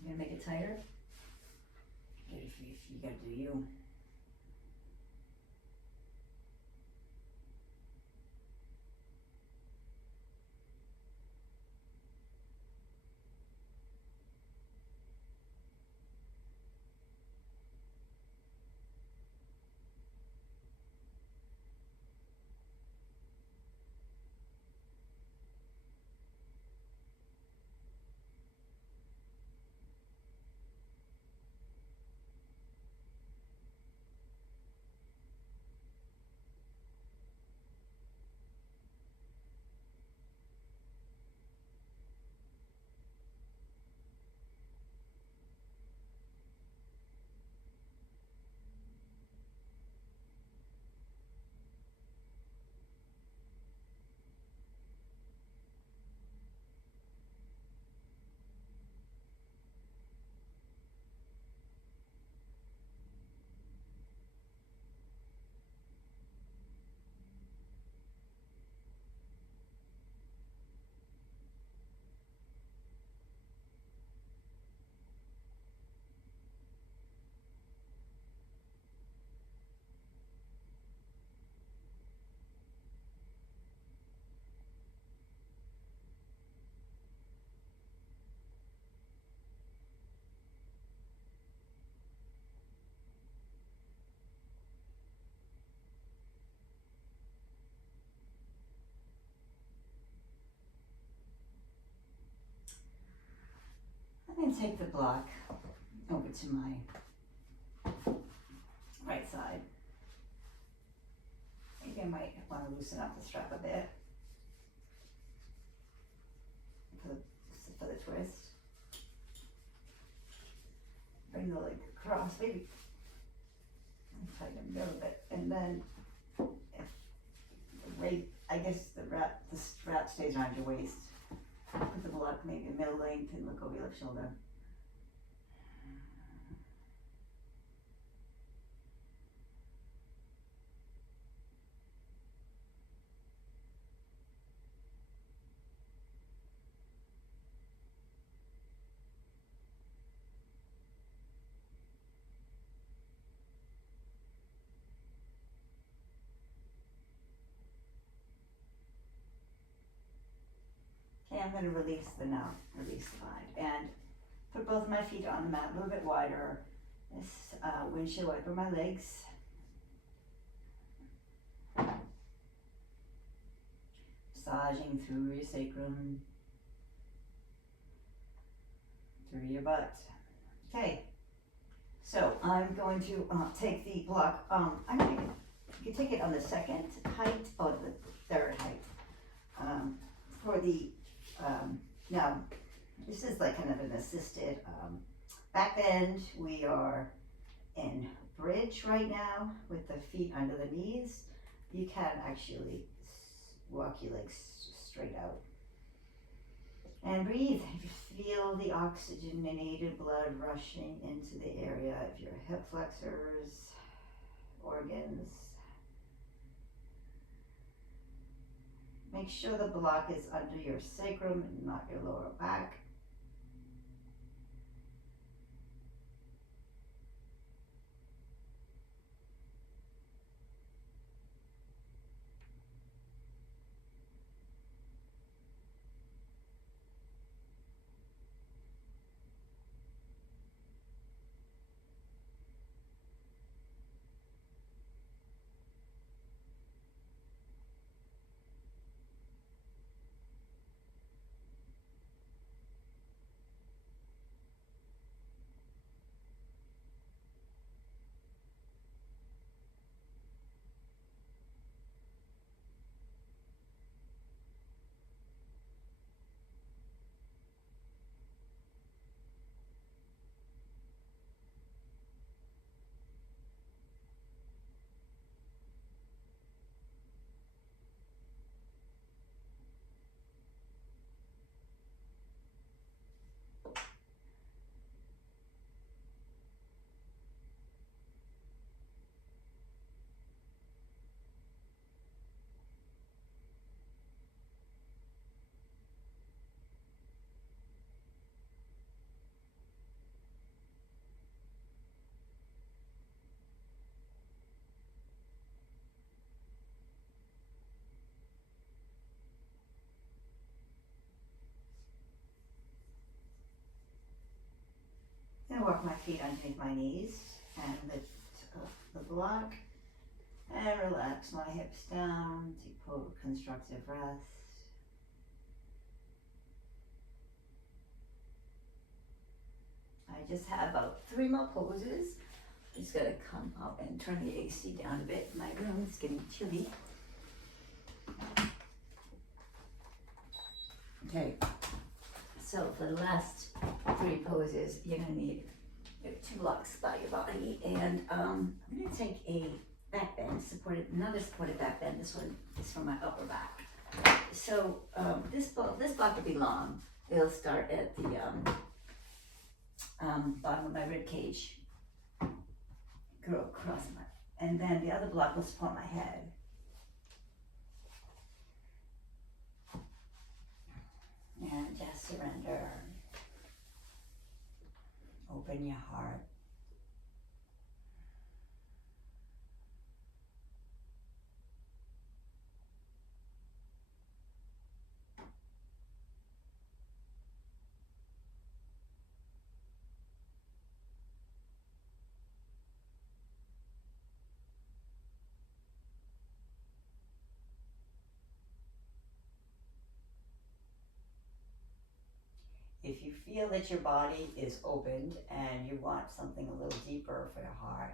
I'm gonna make it tighter. If you gotta do you. And take the block over to my right side. Maybe I might want to loosen up the strap a bit for the twist. Bring the leg across, maybe tighten it a little bit, and then if the weight, I guess the strap stays around your waist. Put the block maybe middle length and look over your left shoulder. Okay, I'm going to release the bind, and put both my feet on the mat a little bit wider. This windshield wiper my legs. Massaging through your sacrum, through your butt. Okay, so I'm going to take the block. You can take it on the second height or the third height. For the now, this is like kind of an assisted back bend. We are in bridge right now with the feet under the knees. You can actually walk your legs straight out. And breathe. Feel the oxygenated blood rushing into the area of your hip flexors, organs. Make sure the block is under your sacrum and not your lower back. I'm gonna work my feet underneath my knees and lift up the block and relax my hips down. Take constructive rest. I just have about 3 more poses. I'm just gonna come up and turn the AC down a bit. My room is getting chilly. Okay, so for the last 3 poses, you're gonna need 2 blocks by your body, and I'm gonna take a back bend, another supported back bend. This one is for my upper back. So this block will be long. It'll start at the bottom of my rib cage, go across and then the other block will support my head. And just surrender. Open your heart. If you feel that your body is opened and you want something a little deeper for your heart,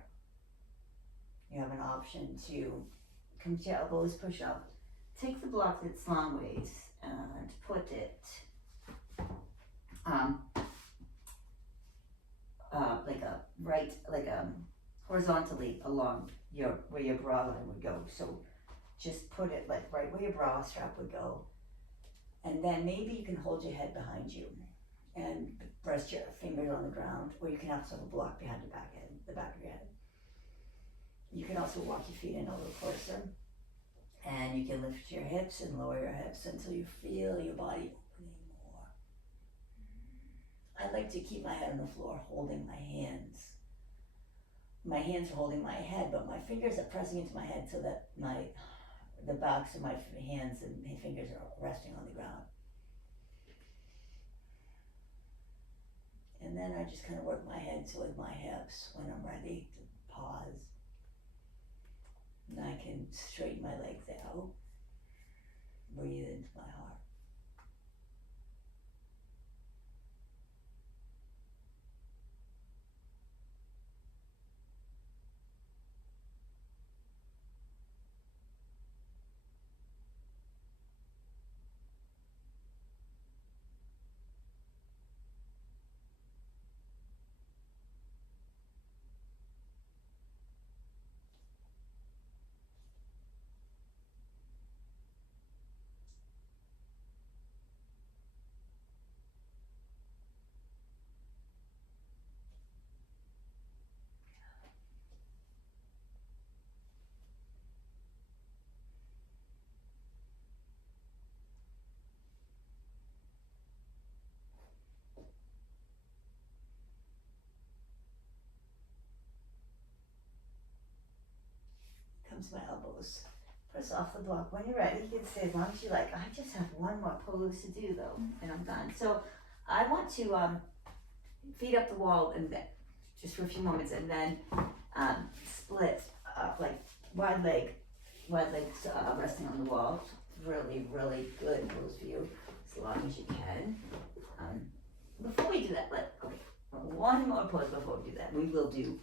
you have an option to come to your elbows, push up. Take the block that's long ways and put it horizontally along where your bra line would go. So just put it like right where your bra strap would go, and then maybe you can hold your head behind you and rest your fingers on the ground, or you can also have a block behind the back of your head. You can also walk your feet in a little closer, and you can lift your hips and lower your hips until you feel your body opening more. I like to keep my head on the floor, holding my hands. My hands are holding my head, but my fingers are pressing into my head so that the backs of my hands and my fingers are resting on the ground. And then I just kind of work my head towards my hips when I'm ready to pause. And I can straighten my legs out, breathe into my heart. comes my elbows. Press off the block when you're ready. You can stay as long as you like. I just have one more pose to do though, and I'm done. So I want to feet up the wall and then just for a few moments, and then split up like wide legs resting on the wall. Really, really good pose for you as long as you can. Before we do that, one more pose before we do that. We will do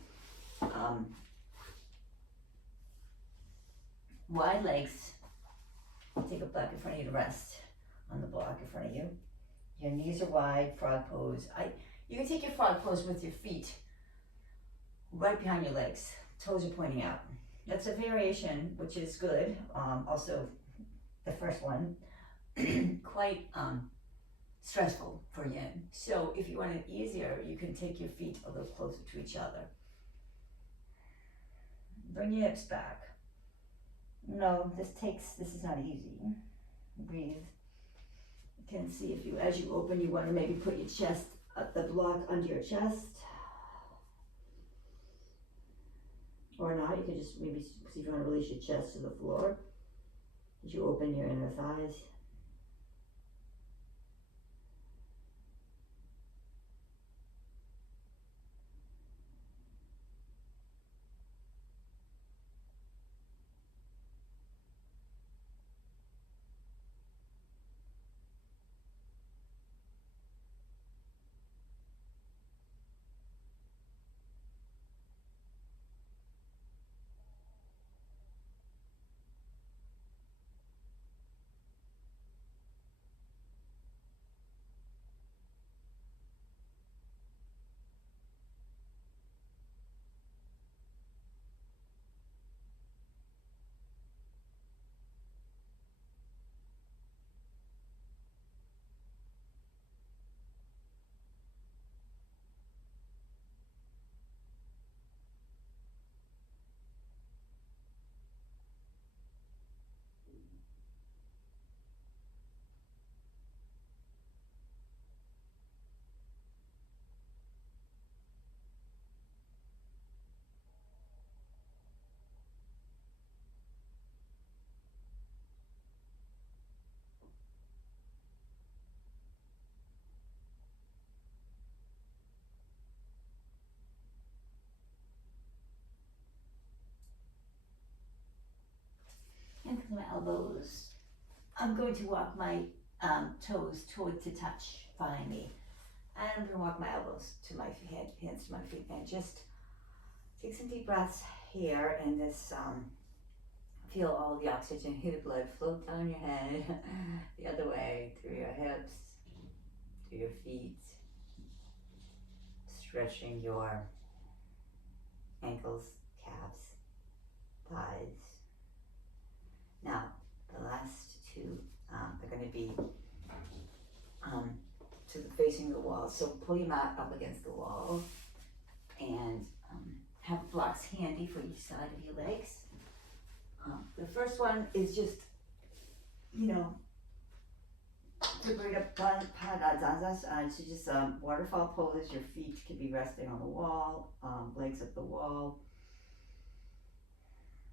wide legs. Take a block in front of you to rest on the block in front of you. Your knees are wide, frog pose. You can take your frog pose with your feet right behind your legs. Toes are pointing out. That's a variation, which is good. Also, the first one, quite stressful for yin. So if you want it easier, you can take your feet a little closer to each other. Bring your hips back. No, this is not easy. Breathe. You can see if you, as you open, you want to maybe put your chest, the block under your chest. Or not, you can just maybe see if you want to release your chest to the floor as you open your inner thighs. And with my elbows, I'm going to walk my toes toward to touch behind me. And I'm going to walk my elbows to my hands to my feet, and just take some deep breaths here, and this feel all the oxygenated blood float down your head, the other way, through your hips, through your feet, stretching your ankles, calves, thighs. Now, the last two are going to be facing the wall. So pull your mat up against the wall and have blocks handy for each side of your legs. The first one is just, to bring up Padazanzas, so just waterfall pose. Your feet can be resting on the wall, legs up the wall.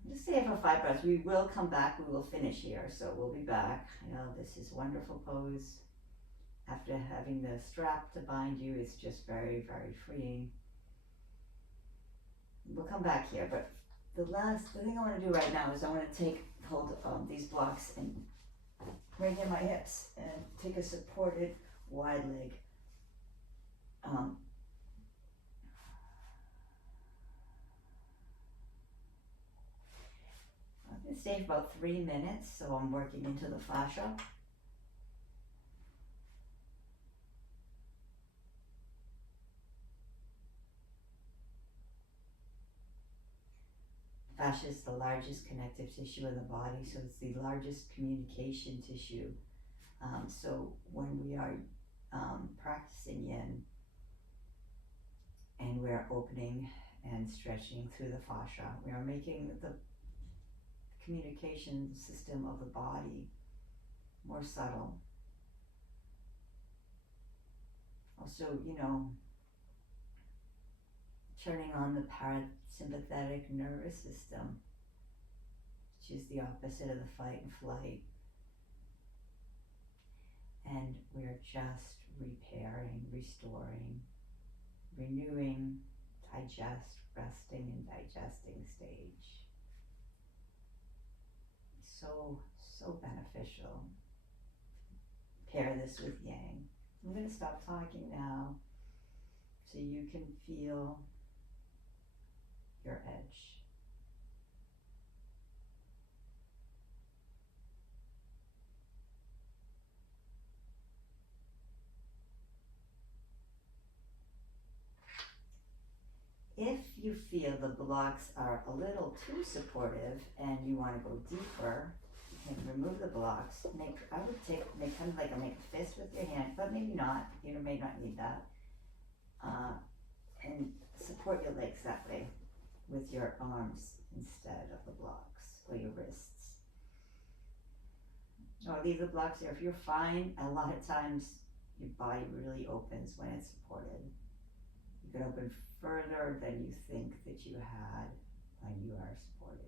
Just stay for 5 breaths. We will come back. We will finish here, so we'll be back. This is wonderful pose. After having the strap to bind you, it's just very, very freeing. We'll come back here, but the thing I want to do right now is I want to take hold of these blocks and bring in my hips and take a supported wide leg. I'm going to stay for about 3 minutes, so I'm working into the fascia. Fascia is the largest connective tissue in the body, so it's the largest communication tissue. So when we are practicing yin and we're opening and stretching through the fascia, we are making the communication system of the body more subtle. Also, turning on the parasympathetic nervous system which is the opposite of the fight and flight. And we're just repairing, restoring, renewing, resting and digesting stage. So beneficial. Pair this with yang. I'm going to stop talking now so you can feel your edge. If you feel the blocks are a little too supportive and you want to go deeper, you can remove the blocks. Make kind of like make a fist with your hand, but maybe not. You may not need that. And support your legs that way with your arms instead of the blocks, or your wrists. Or leave the blocks there. If you're fine, a lot of times your body really opens when it's supported. You can open further than you think that you had when you are supported.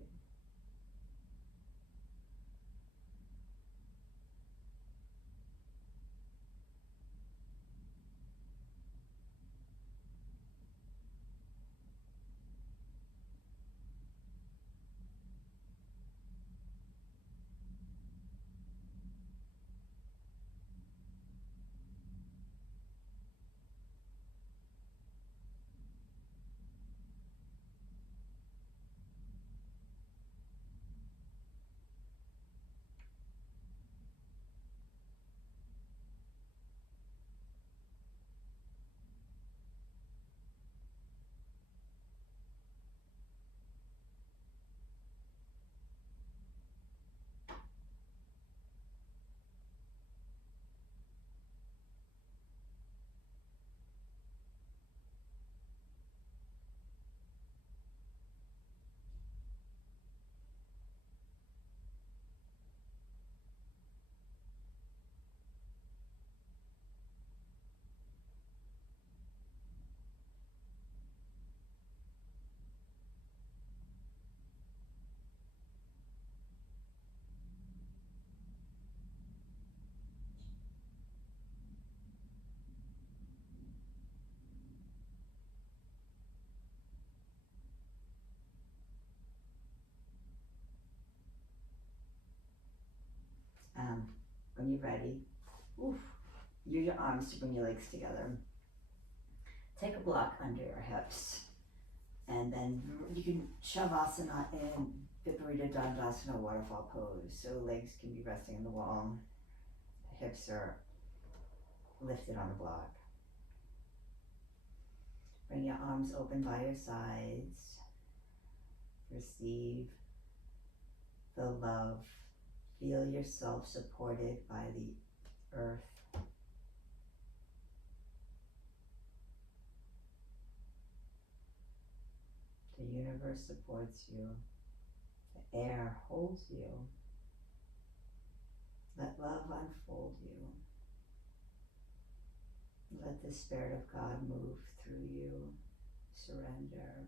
When you're ready, use your arms to bring your legs together. Take a block under your hips, and then you can Savasana in Viparita Dandasana waterfall pose. So legs can be resting on the wall, the hips are lifted on the block. Bring your arms open by your sides. Receive the love. Feel yourself supported by the earth. The universe supports you. The air holds you. Let love unfold you. Let the Spirit of God move through you. Surrender.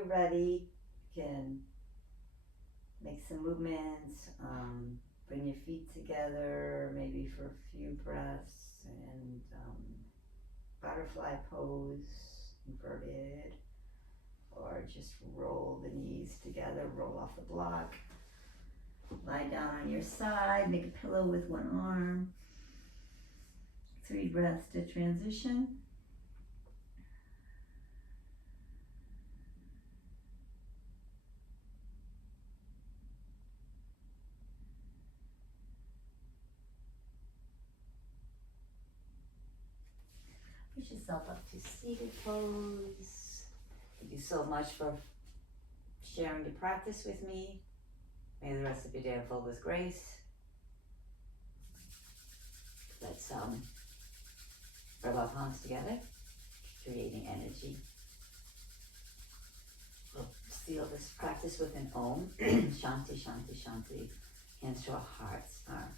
you're ready, you can make some movements, bring your feet together, maybe for a few breaths, and butterfly pose, inverted, or just roll the knees together, roll off the block. Lie down on your side, make a pillow with one arm. 3 breaths to transition. Push yourself up to seated pose. Thank you so much for sharing your practice with me. May the rest of your day unfold with grace. Let's rub our palms together, creating energy. We'll seal this practice with an Om. Shanti, Shanti, Shanti. Hands to our hearts. Our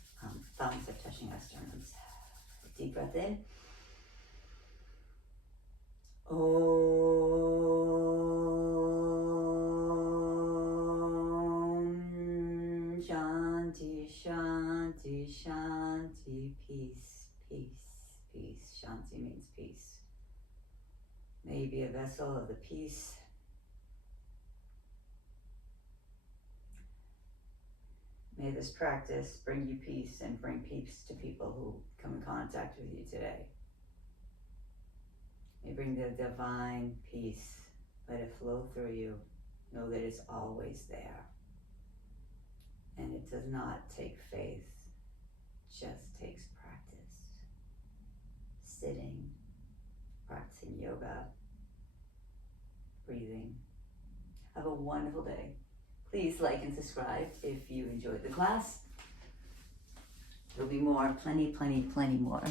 thumbs are touching our sternums. Deep breath in. Om. Shanti, Shanti, Shanti. Peace, peace, peace. Shanti means peace. May you be a vessel of the peace. May this practice bring you peace and bring peace to people who come in contact with you today. May bring the divine peace. Let it flow through you. Know that it's always there. And it does not take faith, just takes practice. Sitting, practicing yoga, breathing. Have a wonderful day. Please like and subscribe if you enjoyed the class. There'll be more, plenty more.